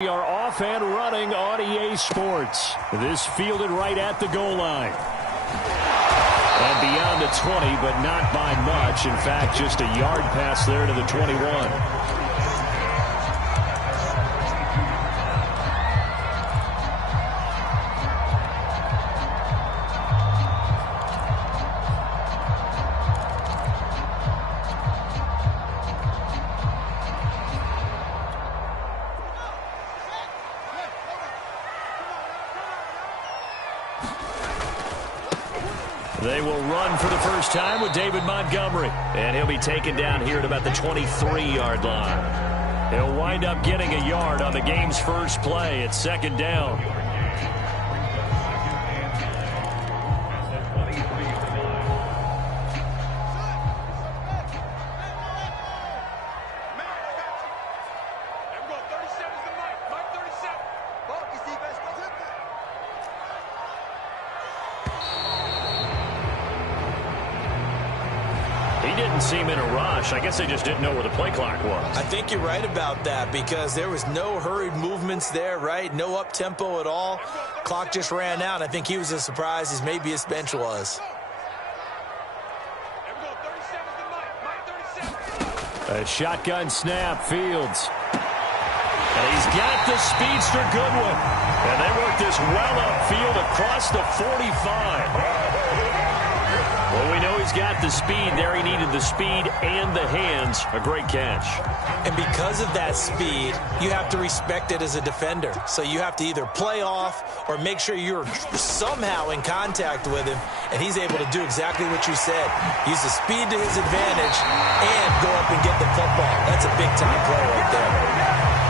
We are off and running on EA Sports. This fielded right at the goal line. And beyond the 20, but not by much. In fact, just a yard pass there to the 21. They will run for the first time with David Montgomery. And he'll be taken down here at about the 23-yard line. He'll wind up getting a yard on the game's first play. It's second down. He didn't seem in a rush. I guess they just didn't know where the play clock was. I think you're right about that because there was no hurried movements there, right? No up-tempo at all. Clock just ran out. I think he was as surprised as maybe his bench was. A shotgun snap, Fields. And he's got the speedster Goodwin. And they work this well upfield across the 45. Well, we know he's got the speed there. He needed the speed and the hands. A great catch. And because of that speed, you have to respect it as a defender. So you have to either play off or make sure you're somehow in contact with him. And he's able to do exactly what you said. Use the speed to his advantage and go up and get the football. That's a big-time play right there.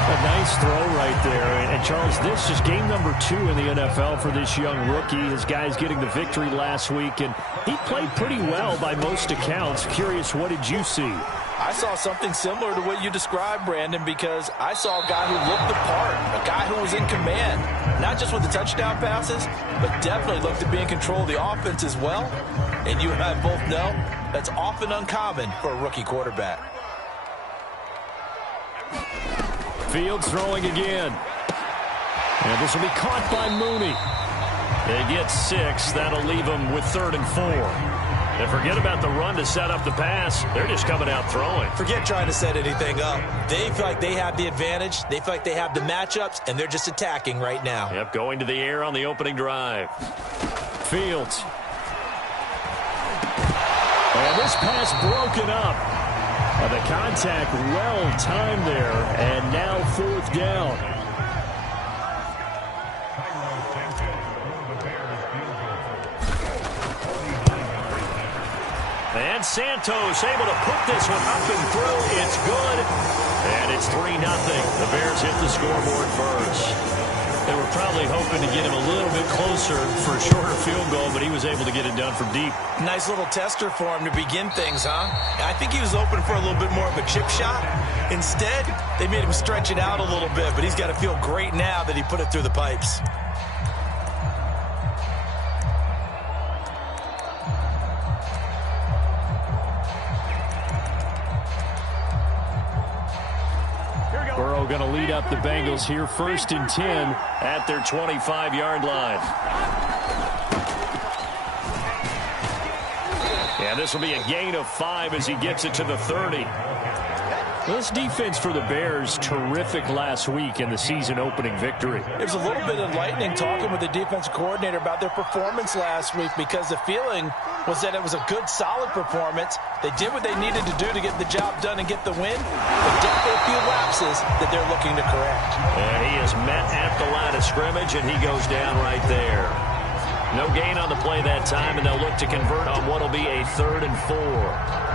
A nice throw right there. And Charles, this is game number 2 in the NFL for this young rookie. His guys getting the victory last week, and he played pretty well by most accounts. Curious, what did you see? I saw something similar to what you described, Brandon, because I saw a guy who looked the part, a guy who was in command, not just with the touchdown passes, but definitely looked to be in control of the offense as well. And you and I both know that's often uncommon for a rookie quarterback. Fields throwing again. And this will be caught by Mooney. They get 6. That'll leave them with 3rd and 4. And forget about the run to set up the pass. They're just coming out throwing. Forget trying to set anything up. They feel like they have the advantage. They feel like they have the matchups, and they're just attacking right now. Yep, going to the air on the opening drive. Fields. And this pass broken up. The contact well timed there, and now 4th down. And Santos able to put this one up and through. It's good, and it's 3-0. The Bears hit the scoreboard first. They were probably hoping to get him a little bit closer for a shorter field goal, but he was able to get it done from deep. Nice little tester for him to begin things, huh? I think he was open for a little bit more of a chip shot. Instead, they made him stretch it out a little bit, but he's got to feel great now that he put it through the pipes. Burrow going to lead up the Bengals here, 1st and 10 at their 25-yard line. And this will be a gain of 5 as he gets it to the 30. This defense for the Bears, terrific last week in the season-opening victory. It was a little bit enlightening talking with the defensive coordinator about their performance last week because the feeling was that it was a good, solid performance. They did what they needed to do to get the job done and get the win, but definitely a few lapses that they're looking to correct. And he is met at the line of scrimmage, and he goes down right there. No gain on the play that time, and they'll look to convert on what will be a 3rd and 4.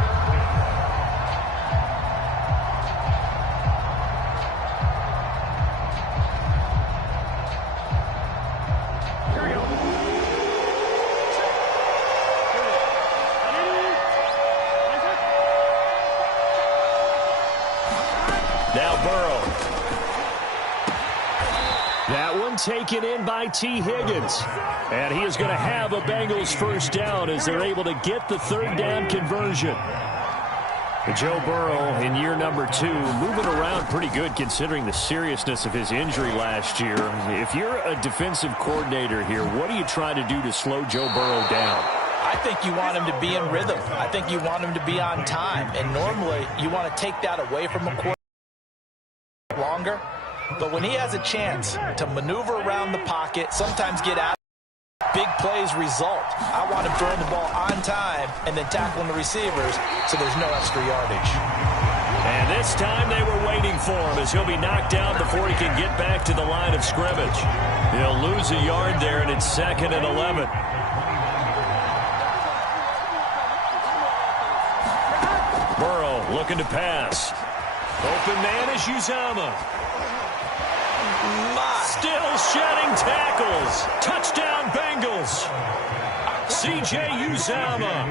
Now Burrow. That one taken in by T. Higgins. And he is going to have a Bengals first down as they're able to get the 3rd down conversion. Joe Burrow in year number 2, moving around pretty good considering the seriousness of his injury last year. If you're a defensive coordinator here, what are you trying to do to slow Joe Burrow down? I think you want him to be in rhythm. I think you want him to be on time. And normally you want to take that away from a quarterback longer. But when he has a chance to maneuver around the pocket, sometimes get out, big plays result. I want him throwing the ball on time and then tackling the receivers so there's no extra yardage. And this time they were waiting for him as he'll be knocked down before he can get back to the line of scrimmage. He'll lose a yard there, and it's 2nd and 11. Burrow looking to pass. Open man is Uzomah. Still shedding tackles. Touchdown Bengals. C.J. Uzomah,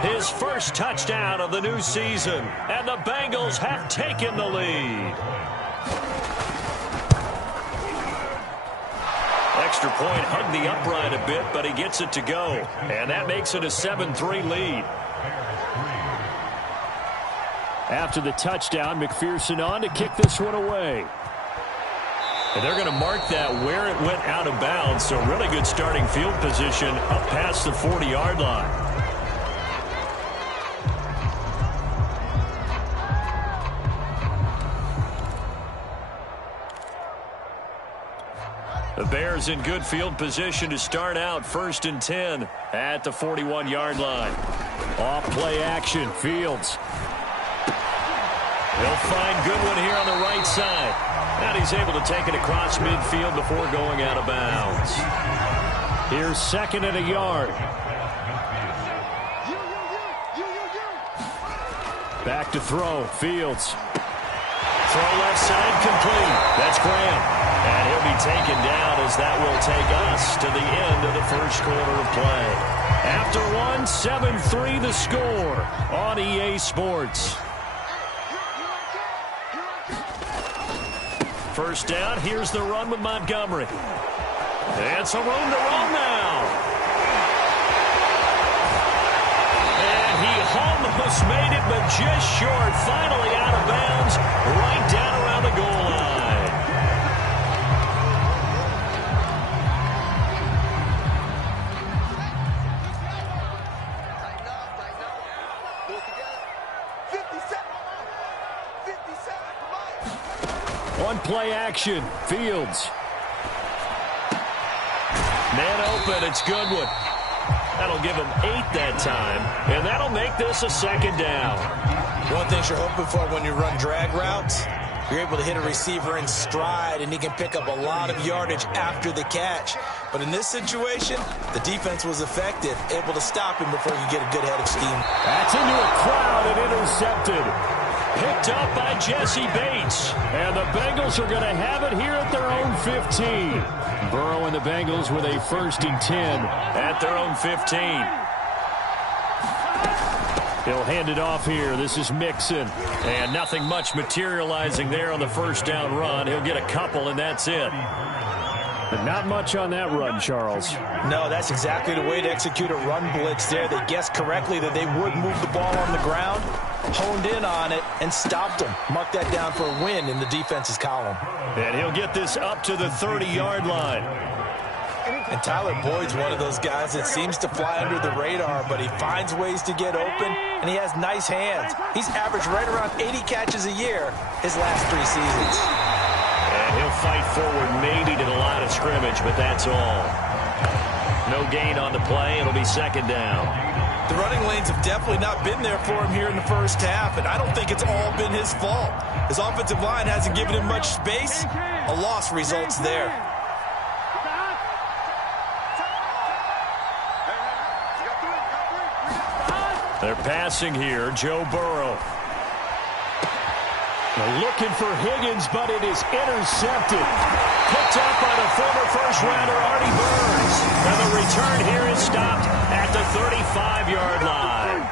his first touchdown of the new season, and the Bengals have taken the lead. Extra point hugged the upright a bit, but he gets it to go, and that makes it a 7-3 lead. After the touchdown, McPherson on to kick this one away. And they're going to mark that where it went out of bounds, so really good starting field position up past the 40-yard line. The Bears in good field position to start out 1st and 10 at the 41-yard line. Off play action, Fields. He'll find Goodwin here on the right side. And he's able to take it across midfield before going out of bounds. Here's 2nd and a yard. Back to throw, Fields. Throw left side complete. That's Graham. And he'll be taken down as that will take us to the end of the first quarter of play. After 7-3 the score on EA Sports. First down, here's the run with Montgomery. And some room to run now. And he almost made it, but just short. Finally out of bounds, right down around the goal line. One play action, Fields. Man open, it's Goodwin. That'll give him 8 that time, and that'll make this a 2nd down. One thing you're hoping for when you run drag routes, you're able to hit a receiver in stride, and he can pick up a lot of yardage after the catch. But in this situation, the defense was effective, able to stop him before you get a good head of steam. That's into a crowd and intercepted. Picked up by Jesse Bates. And the Bengals are going to have it here at their own 15. Burrow and the Bengals with a 1st and 10 at their own 15. He'll hand it off here. This is Mixon. And nothing much materializing there on the first down run. He'll get a couple, and that's it. But not much on that run, Charles. No, that's exactly the way to execute a run blitz there. They guessed correctly that they would move the ball on the ground, honed in on it, and stopped them. Mark that down for a win in the defense's column. And he'll get this up to the 30-yard line. And Tyler Boyd's one of those guys that seems to fly under the radar, but he finds ways to get open, and he has nice hands. He's averaged right around 80 catches a year his last 3 seasons. And he'll fight forward maybe to the line of scrimmage, but that's all. No gain on the play. It'll be 2nd down. The running lanes have definitely not been there for him here in the first half, and I don't think it's all been his fault. His offensive line hasn't given him much space. A loss results there. They're passing here. Joe Burrow. Looking for Higgins, but it is intercepted. Picked up by the former first-rounder Artie Burns. And the return here is stopped at the 35-yard line.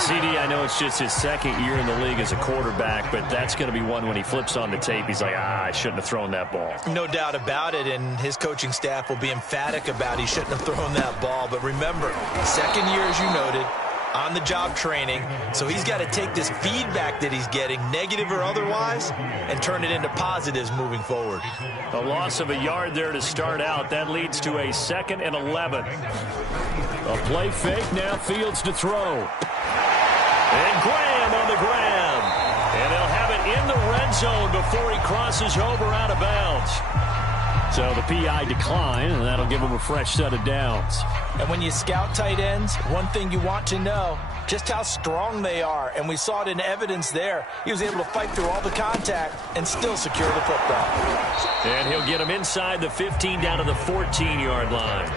CD, I know it's just his 2nd year in the league as a quarterback, but that's going to be one when he flips on the tape, he's like, I shouldn't have thrown that ball. No doubt about it, and his coaching staff will be emphatic about he shouldn't have thrown that ball. But remember, 2nd year, as you noted, on-the-job training, so he's got to take this feedback that he's getting, negative or otherwise, and turn it into positives moving forward. A loss of a yard there to start out. That leads to a 2nd and 11. A play fake, now Fields to throw. And Graham on the grab. And they'll have it in the red zone before he crosses over out of bounds. So the PI decline, and that'll give him a fresh set of downs. And when you scout tight ends, one thing you want to know, just how strong they are. And we saw it in evidence there. He was able to fight through all the contact and still secure the football. And he'll get him inside the 15 down to the 14-yard line.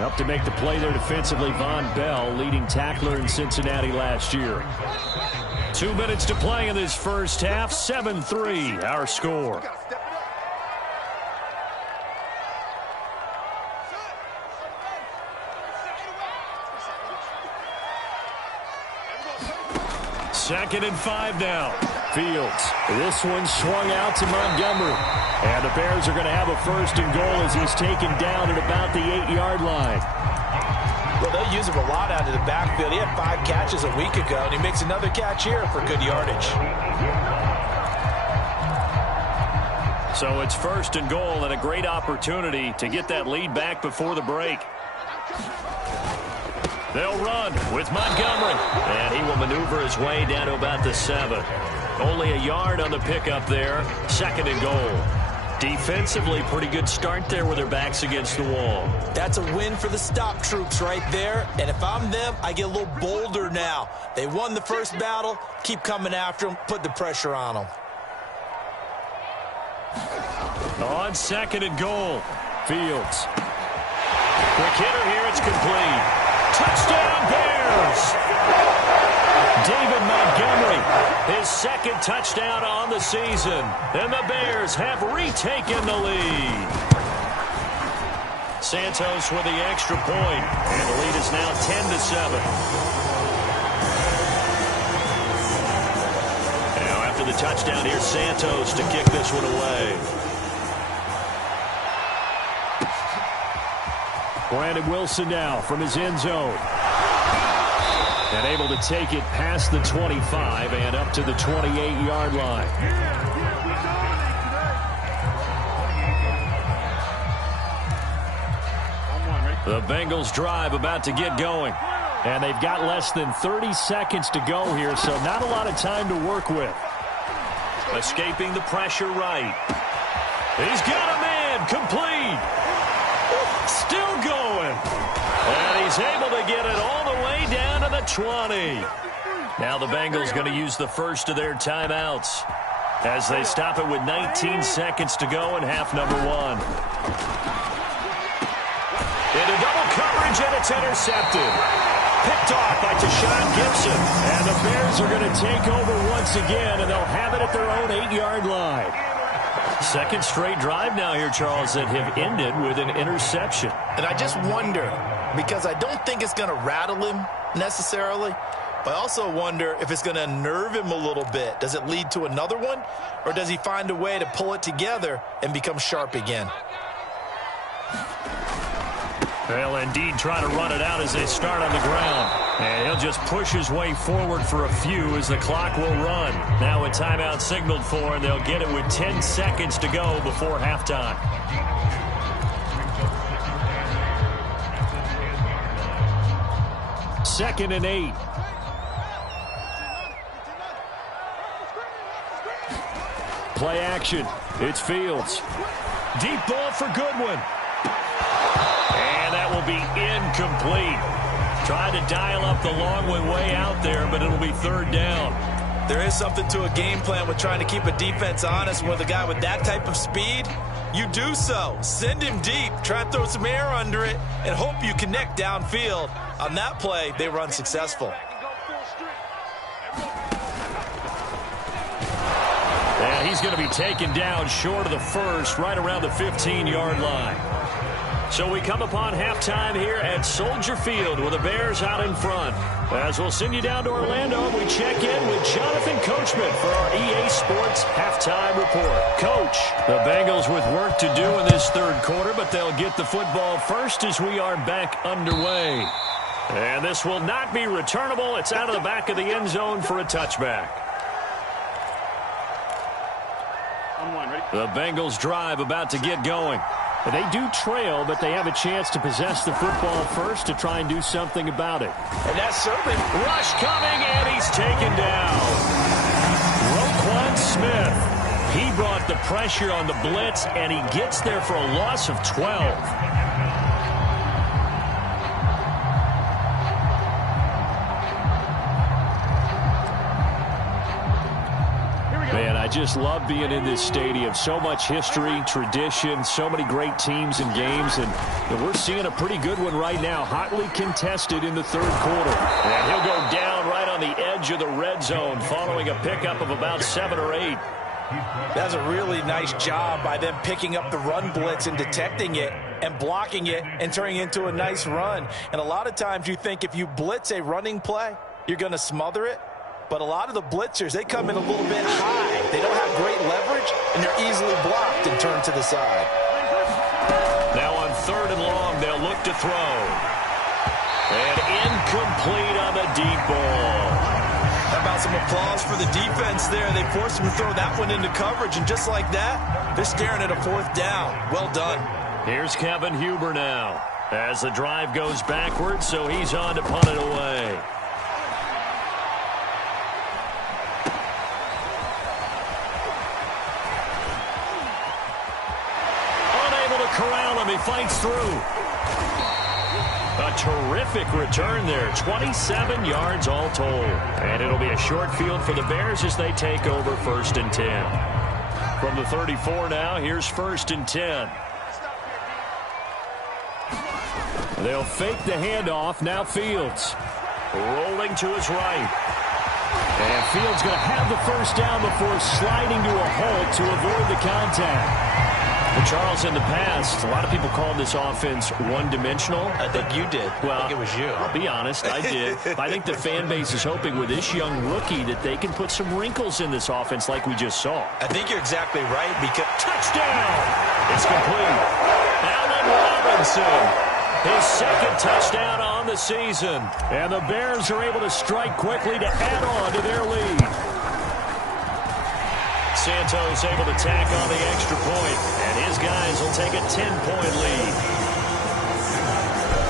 Up to make the play there defensively, Von Bell, leading tackler in Cincinnati last year. 2 minutes to play in this first half. 7-3, our score. Second and 5 now. Fields. This one swung out to Montgomery. And the Bears are going to have a 1st and goal as he's taken down at about the 8-yard line. Well, they'll use him a lot out of the backfield. He had 5 catches a week ago, and he makes another catch here for good yardage. So it's 1st and goal and a great opportunity to get that lead back before the break. They'll run with Montgomery. And he will maneuver his way down to about the 7. Only a yard on the pickup there. 2nd and goal. Defensively, pretty good start there with their backs against the wall. That's a win for the stop troops right there. And if I'm them, I get a little bolder now. They won the first battle. Keep coming after them. Put the pressure on them. On 2nd and goal. Fields. Quick hitter here. It's complete. Touchdown, Bears! David Montgomery, his 2nd touchdown on the season. And the Bears have retaken the lead. Santos with the extra point. And the lead is now 10-7. Now after the touchdown, here's Santos to kick this one away. Brandon Wilson now from his end zone. And able to take it past the 25 and up to the 28-yard line. The Bengals drive about to get going. And they've got less than 30 seconds to go here, so not a lot of time to work with. Escaping the pressure right. He's got a man complete. Still going. And he's able to get it all the way down to the 20. Now the Bengals going to use the first of their timeouts as they stop it with 19 seconds to go in half number 1. Into double coverage, and it's intercepted. Picked off by Tashawn Gibson. And the Bears are going to take over once again, and they'll have it at their own 8-yard line. 2nd straight drive now here, Charles, that have ended with an interception. And I just wonder, because I don't think it's going to rattle him necessarily, but I also wonder if it's going to unnerve him a little bit. Does it lead to another one, or does he find a way to pull it together and become sharp again? They'll indeed try to run it out as they start on the ground. And he'll just push his way forward for a few as the clock will run. Now a timeout signaled for, and they'll get it with 10 seconds to go before halftime. Second and 8. Play action. It's Fields. Deep ball for Goodwin. And that will be incomplete. Tried to dial up the long way out there, but it'll be 3rd down. There is something to a game plan with trying to keep a defense honest. With a guy with that type of speed, you do so. Send him deep, try to throw some air under it, and hope you connect downfield. On that play, they run successful. And he's going to be taken down short of the first, right around the 15-yard line. So we come upon halftime here at Soldier Field with the Bears out in front. As we'll send you down to Orlando, we check in with Jonathan Coachman for our EA Sports Halftime Report. Coach, the Bengals with work to do in this 3rd quarter, but they'll get the football first as we are back underway. And this will not be returnable. It's out of the back of the end zone for a touchback. The Bengals drive about to get going. They do trail, but they have a chance to possess the football first to try and do something about it. And that's serving. Rush coming, and he's taken down. Roquan Smith. He brought the pressure on the blitz, and he gets there for a loss of 12. Man, I just love being in this stadium. So much history, tradition, so many great teams and games, and we're seeing a pretty good one right now, hotly contested in the third quarter. And he'll go down right on the edge of the red zone following a pickup of about 7 or 8. That's a really nice job by them picking up the run blitz and detecting it and blocking it and turning it into a nice run. And a lot of times you think if you blitz a running play, you're going to smother it. But a lot of the blitzers, they come in a little bit high. They don't have great leverage, and they're easily blocked and turned to the side. Now on 3rd and long, they'll look to throw. And incomplete on the deep ball. How about some applause for the defense there? They forced him to throw that one into coverage, and just like that, they're staring at a 4th down. Well done. Here's Kevin Huber now. As the drive goes backwards, so he's on to punt it away. Corral him. He fights through. A terrific return there. 27 yards all told. And it'll be a short field for the Bears as they take over 1st and 10. From the 34 now, here's 1st and 10. They'll fake the handoff. Now Fields. Rolling to his right. And Fields going to have the 1st down before sliding to a halt to avoid the contact. But Charles, in the past, a lot of people called this offense one-dimensional. I think you did. Well, I think it was you. I'll be honest, I did. I think the fan base is hoping with this young rookie that they can put some wrinkles in this offense like we just saw. I think you're exactly right. Because touchdown! It's complete. Allen Robinson, his 2nd touchdown on the season. And the Bears are able to strike quickly to add on to their lead. Santos able to tack on the extra point, and his guys will take a 10-point lead.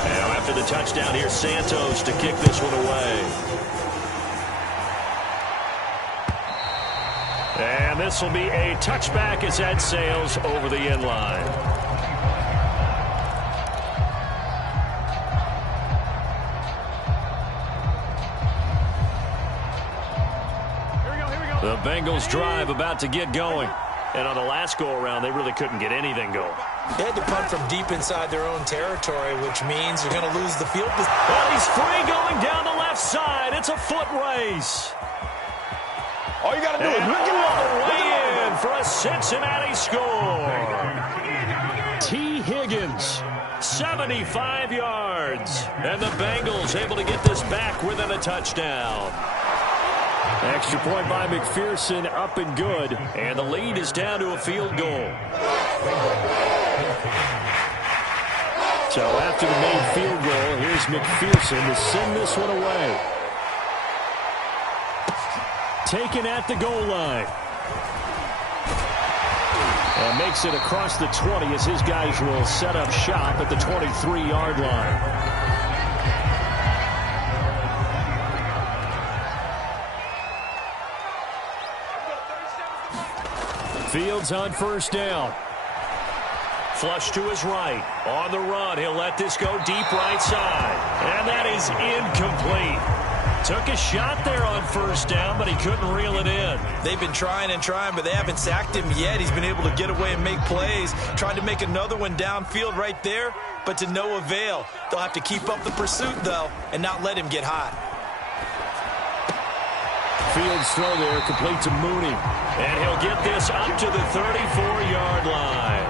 Now after the touchdown, here's Santos to kick this one away. And this will be a touchback as that sails over the end line. The Bengals drive about to get going. And on the last go-around, they really couldn't get anything going. They had to punt from deep inside their own territory, which means you're going to lose the field. Well, he's free going down the left side. It's a foot race. All you got to do is look him all the way in for a Cincinnati score. T. Higgins, 75 yards. And the Bengals able to get this back within a touchdown. Extra point by McPherson, up and good. And the lead is down to a field goal. So after the main field goal, here's McPherson to send this one away. Taken at the goal line. And makes it across the 20 as his guys will set up shop at the 23-yard line. Fields on 1st down. Flush to his right. On the run, he'll let this go deep right side. And that is incomplete. Took a shot there on 1st down, but he couldn't reel it in. They've been trying and trying, but they haven't sacked him yet. He's been able to get away and make plays. Tried to make another one downfield right there, but to no avail. They'll have to keep up the pursuit, though, and not let him get hot. Fields throw there, complete to Mooney. And he'll get this up to the 34-yard line.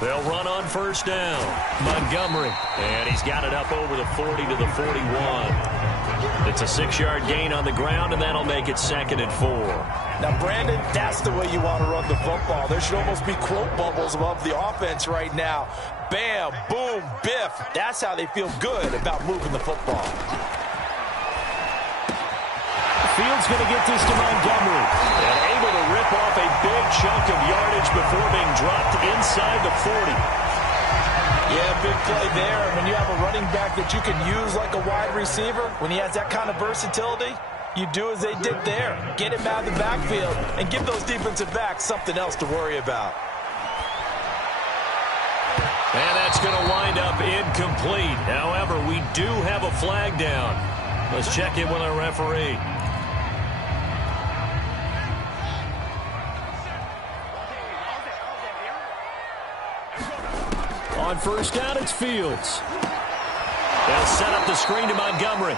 They'll run on 1st down. Montgomery. And he's got it up over the 40 to the 41. It's a 6-yard gain on the ground, and that'll make it 2nd and 4. Now, Brandon, that's the way you want to run the football. There should almost be quote bubbles above the offense right now. Bam, boom, biff. That's how they feel good about moving the football. Fields going to get this to Montgomery. And able to rip off a big chunk of yardage before being dropped inside the 40. Yeah, big play there. When you have a running back that you can use like a wide receiver, when he has that kind of versatility, you do as they did there. Get him out of the backfield and give those defensive backs something else to worry about. And that's going to wind up incomplete. However, we do have a flag down. Let's check in with our referee. On first down, it's Fields. They'll set up the screen to Montgomery.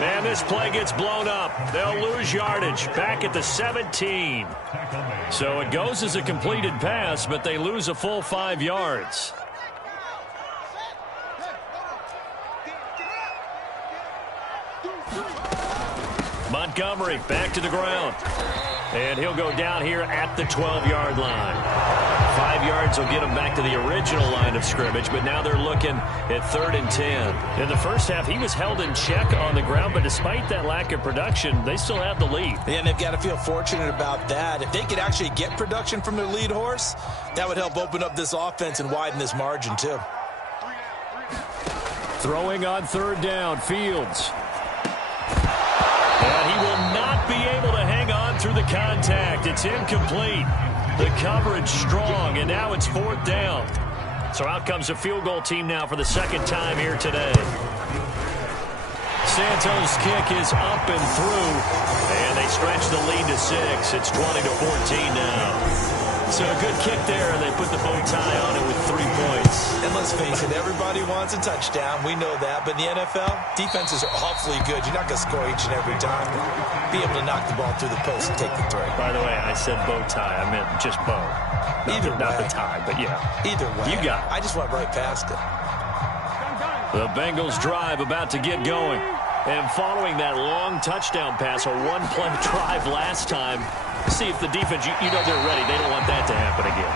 And this play gets blown up. They'll lose yardage back at the 17. So it goes as a completed pass, but they lose a full 5 yards. Montgomery back to the ground. And he'll go down here at the 12-yard line. 5 yards will get him back to the original line of scrimmage, but now they're looking at 3rd and 10. In the first half, he was held in check on the ground, but despite that lack of production, they still have the lead. And they've got to feel fortunate about that. If they could actually get production from their lead horse, that would help open up this offense and widen this margin too. Throwing on 3rd down, Fields. And he will not be able to hang on through the contact. It's incomplete. The coverage strong, and now it's 4th down. So out comes the field goal team now for the 2nd time here today. Santos' kick is up and through, and they stretch the lead to 6. It's 20-14 now. So a good kick there, and they put the bow tie on it with 3 points. And let's face it, everybody wants a touchdown. We know that. But in the NFL, defenses are awfully good. You're not going to score each and every time. Be able to knock the ball through the post and take the 3. By the way, I said bow tie. I meant just bow. Not the tie, but yeah. Either way. You got it. I just went right past it. The Bengals drive about to get going. And following that long touchdown pass, a 1-play drive last time, see if the defense, you know they're ready. They don't want that to happen again.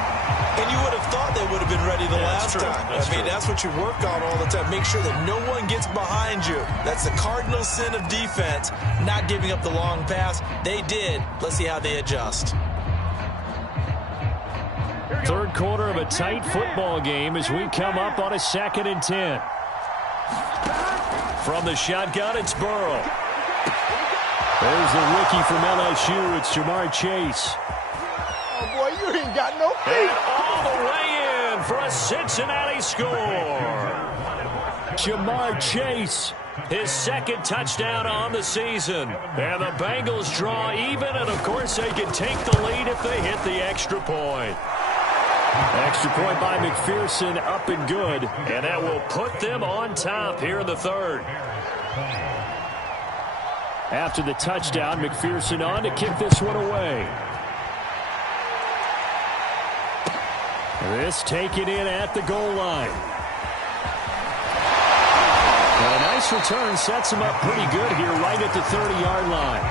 And you would have thought they would have been ready the last time. That's what you work on all the time. Make sure that no one gets behind you. That's the cardinal sin of defense, not giving up the long pass. They did. Let's see how they adjust. 3rd quarter of a tight football game as we come up on a 2nd and 10. From the shotgun, it's Burrow. There's the rookie from LSU. It's Jamar Chase. Oh, boy, you ain't got no feet. And all the way in for a Cincinnati score. Jamar Chase. His 2nd touchdown on the season. And the Bengals draw even, and of course they can take the lead if they hit the extra point. Extra point by McPherson, up and good. And that will put them on top here in the 3rd. After the touchdown, McPherson on to kick this one away. This taken in at the goal line. And a nice return sets him up pretty good here right at the 30-yard line.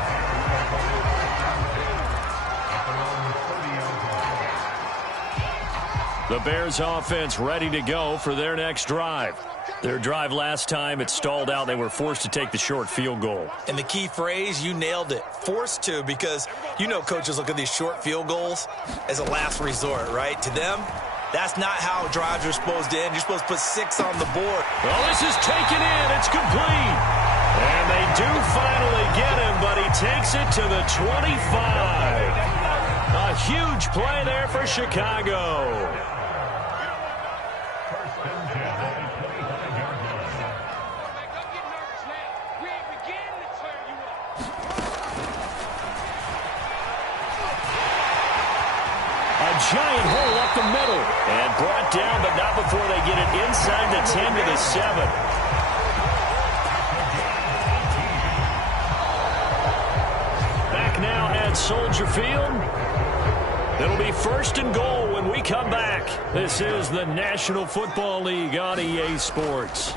The Bears offense ready to go for their next drive. Their drive last time, it stalled out. They were forced to take the short field goal. And the key phrase, you nailed it. Forced to, because you know coaches look at these short field goals as a last resort, right? To them, that's not how drives are supposed to end. You're supposed to put 6 on the board. Well, this is taken in. It's complete. And they do finally get him, but he takes it to the 25. A huge play there for Chicago. Giant hole up the middle. And brought down, but not before they get it inside the 10 to the 7. Back now at Soldier Field. It'll be 1st and goal when we come back. This is the National Football League on EA Sports.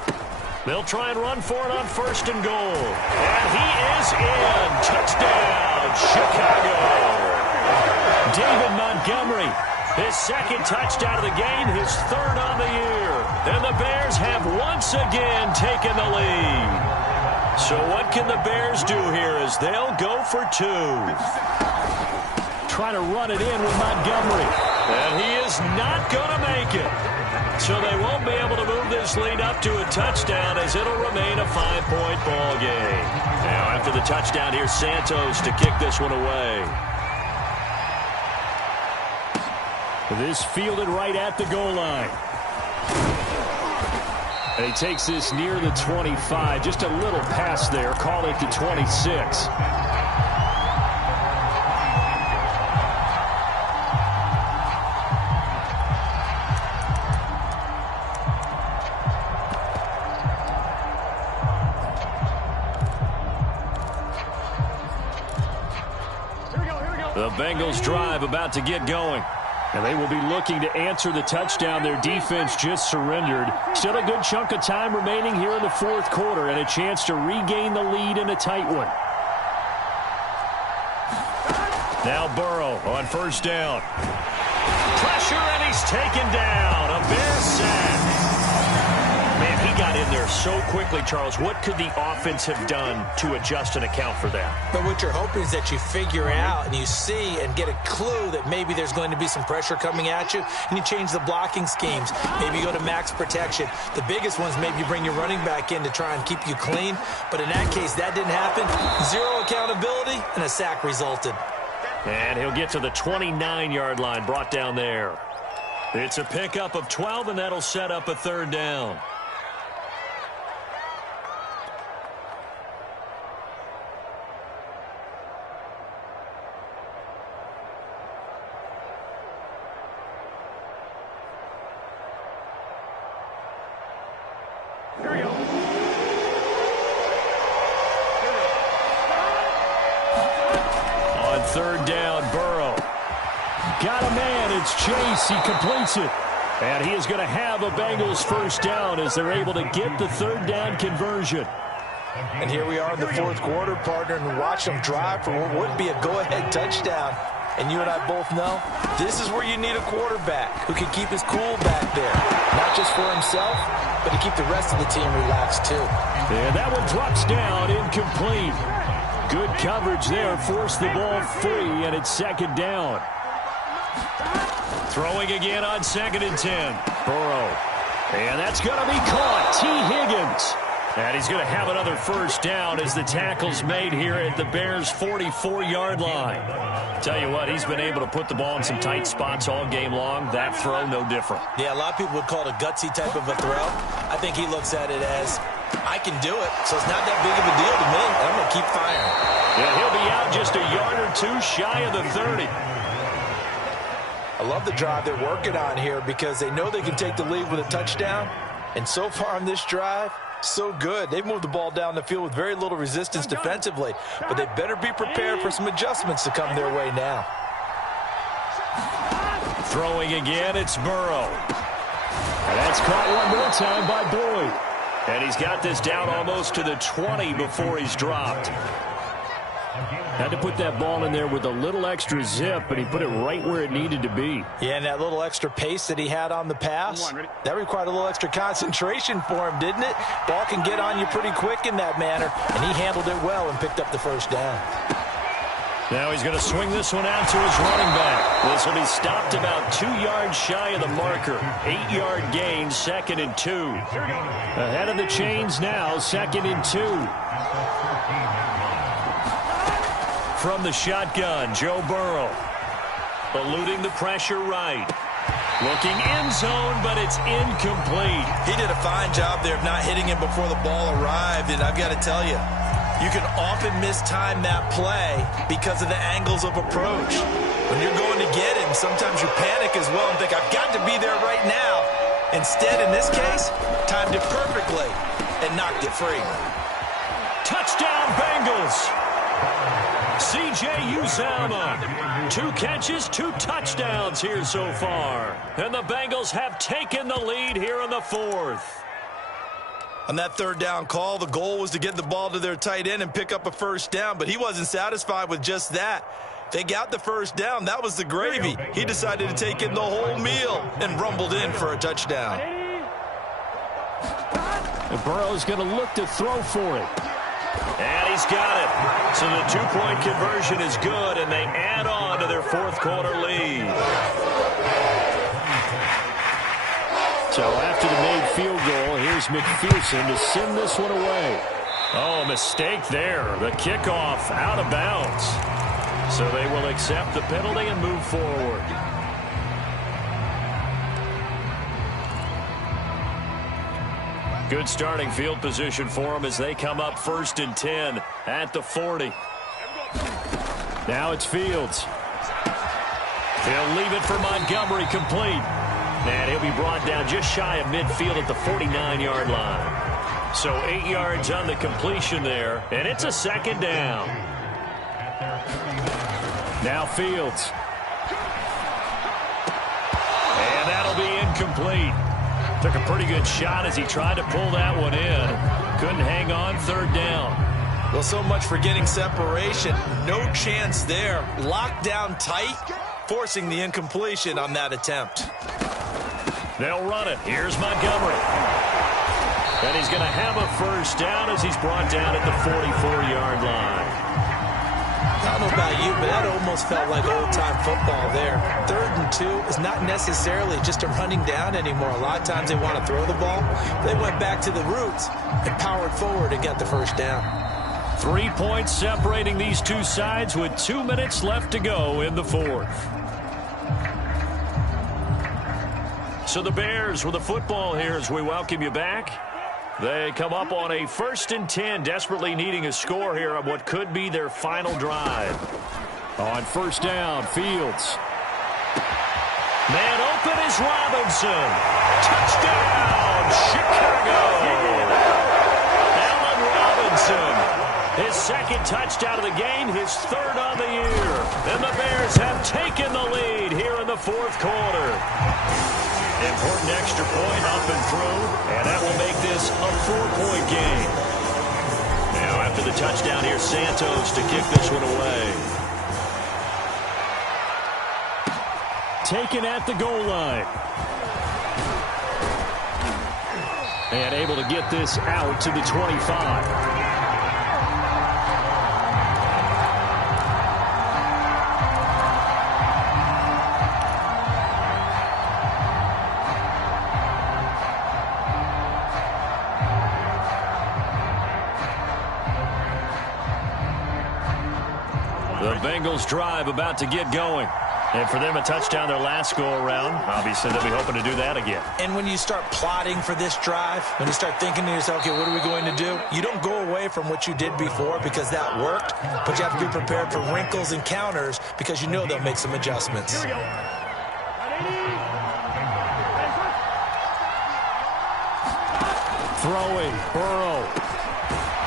They'll try and run for it on 1st and goal. And he is in. Touchdown, Chicago. David Montgomery, his 2nd touchdown of the game, his 3rd on the year. And the Bears have once again taken the lead. So what can the Bears do here as they'll go for 2? Try to run it in with Montgomery. And he is not going to make it. So they won't be able to move this lead up to a touchdown as it'll remain a 5-point ball game. Now after the touchdown, here's Santos to kick this one away. This fielded right at the goal line. And he takes this near the 25. Just a little pass there. Call it the 26. The Bengals drive about to get going. And they will be looking to answer the touchdown their defense just surrendered. Still a good chunk of time remaining here in the 4th quarter and a chance to regain the lead in a tight one. Now Burrow on 1st down. Pressure and he's taken down. A Bears sack. Man, he got in there so quickly, Charles. What could the offense have done to adjust and account for that? But what you're hoping is that you figure out and you see and get a clue that maybe there's going to be some pressure coming at you, and you change the blocking schemes. Maybe you go to max protection. The biggest ones, maybe you bring your running back in to try and keep you clean. But in that case, that didn't happen. 0 accountability, and a sack resulted. And he'll get to the 29-yard line, brought down there. It's a pickup of 12, and that'll set up a 3rd down. On 3rd down, Burrow. Got a man. It's Chase. He completes it. And he is going to have a Bengals 1st down as they're able to get the 3rd down conversion. And here we are in the 4th quarter, partner, and watch them drive for what would be a go-ahead touchdown. And you and I both know this is where you need a quarterback who can keep his cool back there. Not just for himself, but to keep the rest of the team relaxed too. And that one drops down, incomplete. Good coverage there, forced the ball free, and it's 2nd down. Throwing again on 2nd and 10. Burrow. And that's going to be caught. T. Higgins. And he's going to have another 1st down as the tackle's made here at the Bears' 44-yard line. Tell you what, he's been able to put the ball in some tight spots all game long. That throw, no different. Yeah, a lot of people would call it a gutsy type of a throw. I think he looks at it as, I can do it, so it's not that big of a deal to me, and I'm going to keep firing. Yeah, he'll be out just a yard or 2 shy of the 30. I love the drive they're working on here because they know they can take the lead with a touchdown. And so far on this drive, so good. They've moved the ball down the field with very little resistance defensively, but they better be prepared for some adjustments to come their way now. Throwing again, it's Burrow. And that's caught one more time by Boyd. And he's got this down almost to the 20 before he's dropped. Had to put that ball in there with a little extra zip, but he put it right where it needed to be. Yeah, and that little extra pace that he had on the pass, that required a little extra concentration for him, didn't it? Ball can get on you pretty quick in that manner, and he handled it well and picked up the 1st down. Now he's going to swing this one out to his running back. This will be stopped about 2 yards shy of the marker. 8-yard gain, 2nd and 2. Ahead of the chains now, 2nd and 2. From the shotgun, Joe Burrow. Eluding the pressure right. Looking end zone, but it's incomplete. He did a fine job there of not hitting him before the ball arrived, and I've got to tell you, you can often mistime that play because of the angles of approach. When you're going to get him, sometimes you panic as well and think, I've got to be there right now. Instead, in this case, timed it perfectly and knocked it free. Touchdown, Bengals. C.J. Uzomah, 2 catches, 2 touchdowns here so far. And the Bengals have taken the lead here in the 4th. On that third down call, the goal was to get the ball to their tight end and pick up a first down, but he wasn't satisfied with just that. They got the first down. That was the gravy. He decided to take in the whole meal and rumbled in for a touchdown. And Burrow's going to look to throw for it. And he's got it. So the two-point conversion is good, and they add on to their fourth quarter lead. So after the made field goal, here's McPherson to send this one away. Oh, mistake there. The kickoff out of bounds. So they will accept the penalty and move forward. Good starting field position for them as they come up 1st and 10 at the 40. Now it's Fields. They'll leave it for Montgomery, complete. And he'll be brought down just shy of midfield at the 49-yard line. So 8 yards on the completion there, and it's a second down. Now Fields. And that'll be incomplete. Took a pretty good shot as he tried to pull that one in. Couldn't hang on, third down. Well, so much for getting separation. No chance there. Locked down tight, forcing the incompletion on that attempt. They'll run it. Here's Montgomery. And he's going to have a first down as he's brought down at the 44-yard line. I don't know about you, but that almost felt like old-time football there. 3rd and 2 is not necessarily just a running down anymore. A lot of times they want to throw the ball. They went back to the roots and powered forward and got the first down. 3 points separating these two sides with 2 minutes left to go in the fourth. So the Bears with the football here as we welcome you back. They come up on a 1st and 10, desperately needing a score here on what could be their final drive. On 1st down, Fields. Man open is Robinson. Touchdown, Chicago. Allen Robinson. His 2nd touchdown of the game, his 3rd on the year. And the Bears have taken the lead here in the fourth quarter. Important extra point up and through, and that will make this a 4-point game. Now after the touchdown, here's Santos to kick this one away. Taken at the goal line. And able to get this out to the 25. The Bengals drive about to get going. And for them, a touchdown their last go-around. Obviously, they'll be hoping to do that again. And when you start plotting for this drive, when you start thinking to yourself, okay, what are we going to do? You don't go away from what you did before because that worked, but you have to be prepared for wrinkles and counters because you know they'll make some adjustments. Throwing, Burrow.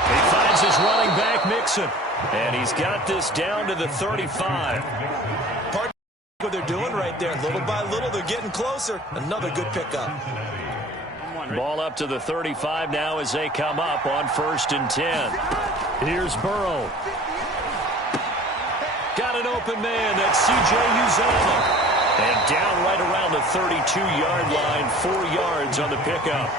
He finds his running back, Mixon. And he's got this down to the 35. Part of what they're doing right there. Little by little, they're getting closer. Another good pickup. Ball up to the 35 now as they come up on 1st and 10. Here's Burrow. Got an open man. That's C.J. Uzomah. And down right around the 32-yard line. 4 yards on the pickup.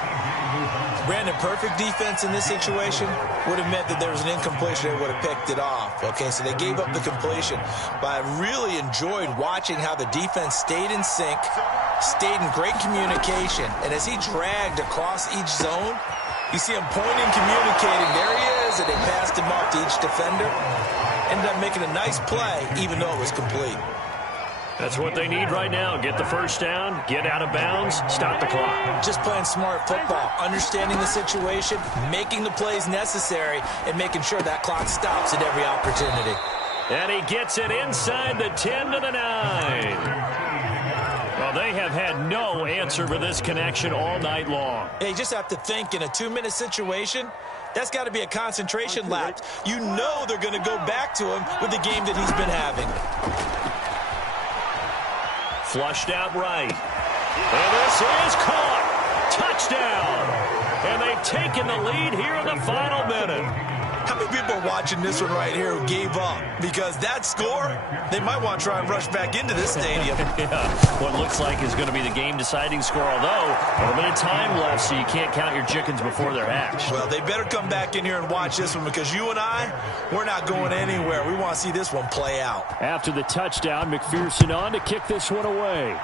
Brandon, perfect defense in this situation would have meant that there was an incompletion. They would have picked it off. Okay, so they gave up the completion. But I really enjoyed watching how the defense stayed in sync, stayed in great communication. And as he dragged across each zone, you see him pointing, communicating. There he is, and they passed him off to each defender. Ended up making a nice play, even though it was complete. That's what they need right now. Get the first down, get out of bounds, stop the clock. Just playing smart football, understanding the situation, making the plays necessary, and making sure that clock stops at every opportunity. And he gets it inside the 10 to the 9. Well, they have had no answer for this connection all night long. Hey, you just have to think in a 2-minute situation, that's got to be a concentration lapse. You know they're going to go back to him with the game that he's been having. Flushed out right. And this is caught. touchdown. And they've taken the lead here in the final minute. How many people are watching this one right here who gave up? Because that score, they might want to try and rush back into this stadium. Yeah, what looks like is going to be the game-deciding score, although a little bit of time left, so you can't count your chickens before they're hatched. Well, they better come back in here and watch this one, because you and I, we're not going anywhere. We want to see this one play out. After the touchdown, McPherson on to kick this one away.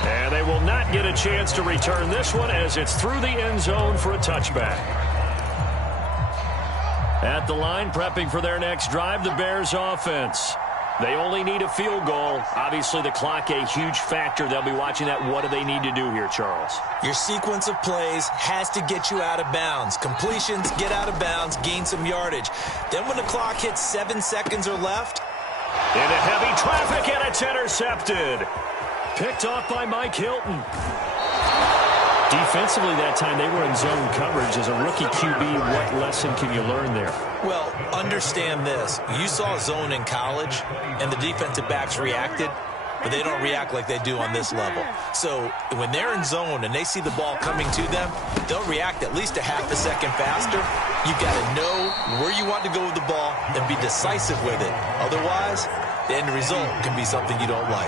And they will not get a chance to return this one as it's through the end zone for a touchback. At the line, prepping for their next drive, the Bears offense. They only need a field goal. Obviously, the clock a huge factor. They'll be watching that. What do they need to do here, Charles? Your sequence of plays has to get you out of bounds. Completions, get out of bounds, gain some yardage. Then when the clock hits 7 seconds or left. Into heavy traffic, and it's intercepted. Picked off by Mike Hilton. Defensively that time, they were in zone coverage. As a rookie QB, what lesson can you learn there? Well, understand this. You saw zone in college, and the defensive backs reacted, but they don't react like they do on this level. So when they're in zone and they see the ball coming to them, they'll react at least a half a second faster. You've got to know where you want to go with the ball and be decisive with it. Otherwise, the end result can be something you don't like.